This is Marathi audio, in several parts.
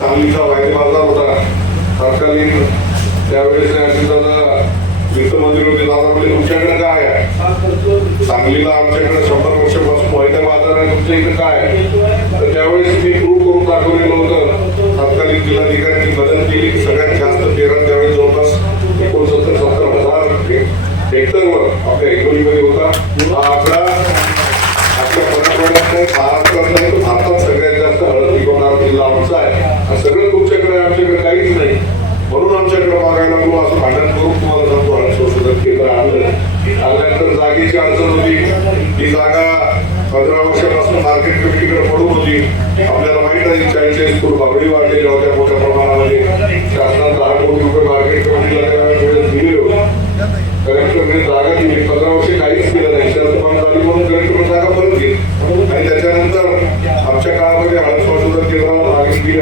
सांगलीचा वायदे बाजार होता. तत्कालीन त्यावेळेस दादा वित्तमंत्री होते. दादा म्हणजे तुमच्याकडे काय आहे? सांगलीला आमच्याकडे शंभर वर्षापासून वायदे बाजार आहे. तुमच्या इकडे काय आहे? तर त्यावेळेस मी प्रूव्ह करून दाखवलेलं होतं. तत्कालीन जिल्हाधिकाऱ्यांनी मदत केली. सगळ्यात जास्त पेरण त्यावेळेस जवळपास एकोणसत्तर सत्तर हजार हेक्टरवर आपल्या एकोणीमध्ये होता. हा आकडा आपल्या मराठवाड्यात नाही महाराष्ट्रात नाही तर भारतात सगळ्यात जास्त हळद पिकवणारा जिल्हा आमचा आहे आणि सगळं तुमच्याकडे आहे, आमच्याकडे काहीच नाही म्हणून आमच्याकडे मागायला लागलो असं भांडण करून तुम्हाला सांगतो हळद संशोधन केंद्र आणलं. आल्यानंतर जागेची अडचण होती. ही जागा पंधरा वर्षापासून मार्केट कमिटीकडे पडून होती. आपल्याला माहीत आहे चाळीस फूट बाबडी वाढलेल्या होत्या मोठ्या प्रमाणामध्ये. शासनात दहा कोटी रुपये मार्केट कमिटीला त्यावेळेस दिले होते. कलेक्टरने जागा दिली. पंधरा वर्ष काहीच केलं नाही. शरद पवार झाली म्हणून कलेक्टरने जागा परत घेतली आणि त्याच्यानंतर आमच्या काळामध्ये हळद संशोधन केंद्राला मागणी केली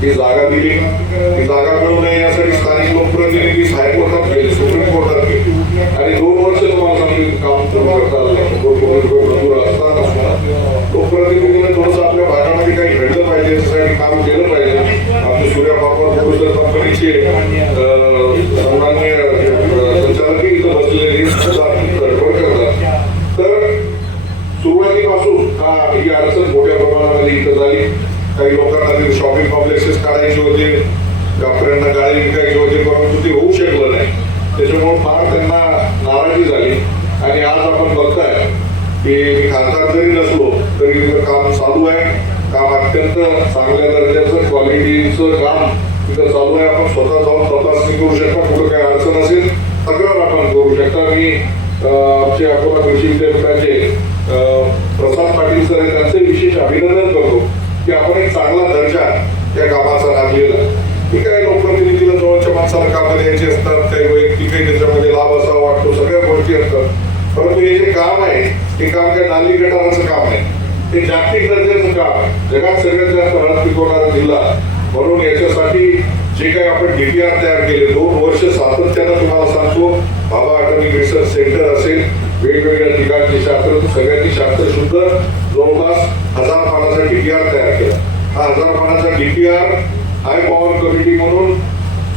केंद्रानं ही जागा दिली. ही जागा मिळू नये यासाठी स्थानिक लोकप्रतिनिधी हायकोर्टात गेले सुप्रीम कोर्टात गेले. आणि दोन वर्ष तुम्हाला सांगली काम सुरू करता आलं असताना लोकप्रतिनिधीने थोडंसं आपल्या भागामध्ये काही घडलं पाहिजे याच्यासाठी काम केलं पाहिजे. आमचे सूर्या कॉर्पोरेट प्रोड्युसर कंपनीचे अं, संचालकही इथं बसलेले गडबड करतात. तर सुरुवातीपासून हा ही अडचण मोठ्या काही शॉपिंग कॉम्प्लेक्सेस काढायचे होते डॉक्टरांना गाडी विकायचे होते परंतु ते होऊ शकलं नाही. त्याच्यामुळे फार त्यांना नाराजी झाली. आणि आज आपण बघताय की मी खासदार जरी नसलो तरी तिथं काम चालू आहे. काम अत्यंत चांगल्या दर्जाचं क्वालिटीचं काम तिथं चालू आहे. आपण स्वतः जाऊन तपासणी करू शकता कुठं काही अडचण असेल तक्रार आपण करू शकता. मी आमचे अकोला कृषी विद्यापीठाचे प्रसाद पाटील सर आहेत, त्यांचे विशेष अभिनंदन करतो. की आपण एक चांगला दर्जा त्या कामाचा लाभलेला की काय लोकप्रतिनिधीला जवळच्या माणसाला कामं द्यायची असतात काही वैयक्तिकही त्याच्यामध्ये लाभ असा वाटतो सगळ्या गोष्टी असतात. परंतु हे जे काम आहे ते काम काय नाली गटाराचं काम आहे. ते जागतिक दर्जाचं काम आहे. जगात सगळ्यात जास्त हळद पिकवणारा जिल्हा म्हणून याच्यासाठी जे काही आपण डीपीआर तयार केले दोन वर्ष सातत्यानं तुम्हाला सांगतो बाबा अटॉमिक रिसर्च सेंटर असेल वेगवेगळ्या ठिकाणचे शास्त्र सगळ्यांनी शास्त्र शुद्ध जवळपास हजार पानाचा डीपीआर तयार केला. हा हजार पानाचा डीपीआर हाय पॉवर कमिटी म्हणून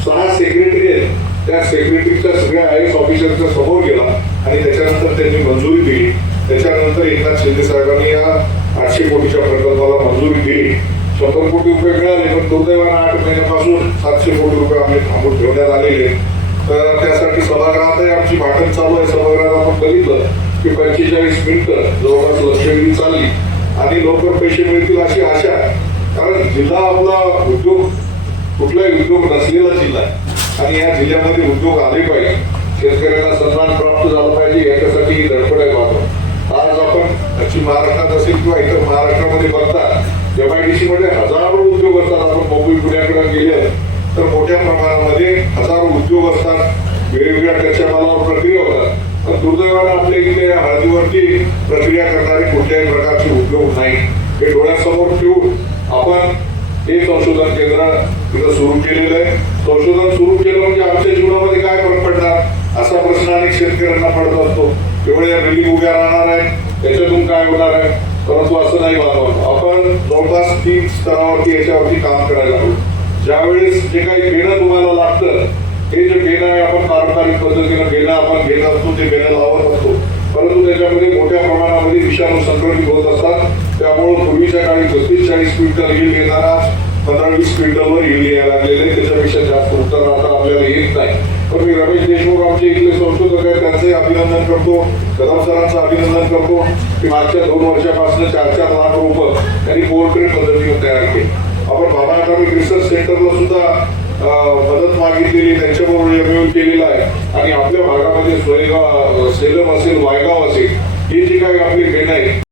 सहा सेक्रेटरी आहेत. त्या सेक्रेटरीच्या सगळ्या आय एस ऑफिसरच्या समोर गेला आणि त्याच्यानंतर त्यांनी मंजुरी दिली. त्याच्यानंतर एकनाथ शिंदे साहेबांनी या आठशे कोटीच्या प्रकल्पाला मंजुरी दिली. शंभर कोटी रुपये मिळाले पण दुर्दैवानं आठ महिन्यापासून सातशे कोटी रुपये आम्ही थांबून ठेवण्यात आलेले तर त्यासाठी सभागृहातही आमची भाषण चालू आहे. सभागृहात आपण बघितलं की पंचेचाळीस मिनिटं जवळपास लक्षवेधी चालली. आणि लवकर पैसे मिळतील अशी आशा आहे. कारण जिल्हा आपला उद्योग कुठलाही उद्योग नसलेला जिल्हा आहे. आणि या जिल्ह्यामध्ये उद्योग आले पाहिजे. शेतकऱ्यांना सन्मान प्राप्त झाला पाहिजे. याच्यासाठी ही धडपड आहे माझं पश्चिम महाराष्ट्रात असेल किंवा इतर महाराष्ट्रामध्ये बघता एमआयडीसी मध्ये हजारो उद्योग असतात. आपण मुंबई पुण्याकडे गेले तर मोठ्या प्रमाणामध्ये हजारो उद्योग असतात. वेगवेगळ्या कच्च्या मालावर प्रक्रिया होतात. पण दुर्दैवानं आपल्या इथे हळदीवरती प्रक्रिया करणारे कुठल्याही प्रकारचे उद्योग नाही. हे डोळ्यासमोर ठेवून आपण हे संशोधन केंद्र तिथं सुरू केलेलं आहे. संशोधन सुरू केलं म्हणजे आमच्या जीवनामध्ये काय फरक पडणार? असा प्रश्न अनेक शेतकऱ्यांना पडत असतो. एवढ्या बिल्डिंग उभ्या राहणार आहे त्याच्यातून काय होणार आहे? परंतु असं नाही बांधवं आपण जवळपास तीन स्तरावरती याच्यावरती काम करायला हवं. ज्यावेळेस जे काही घेणं तुम्हाला लागतं हे जे घेणं आहे आपण पारंपरिक पद्धतीनं घेणं आपण घेत असतो ते घेणं लावत असतो. परंतु त्याच्यामध्ये मोठ्या प्रमाणामध्ये विषाणू संक्रमित होत असतात. त्यामुळे पूर्वीच्या काळी बत्तीस चाळीस क्विंटल yield घेणारा पंधरा वीस क्विंटलवर yield यायला लागलेले त्याच्यापेक्षा जास्त उत्तर आता आपल्याला येत मी रमेश देशमुख आमचे इथले संशोधक आहेत त्यांचे अभिनंदन करतो. कदम सरांचं अभिनंदन करतो की मागच्या दोन वर्षापासून चार चार लाख रोपं त्यांनी पोर्ट्रेट पद्धतीने तयार केली. आपण बाबा अटॉमिक रिसर्च सेंटरला सुद्धा मदत मागितलेली त्यांच्याबरोबर एमओ केलेला आहे. आणि आपल्या भागामध्ये सोयगाव सेलम असेल वायगाव असेल ही जी काही आपली भेट आहे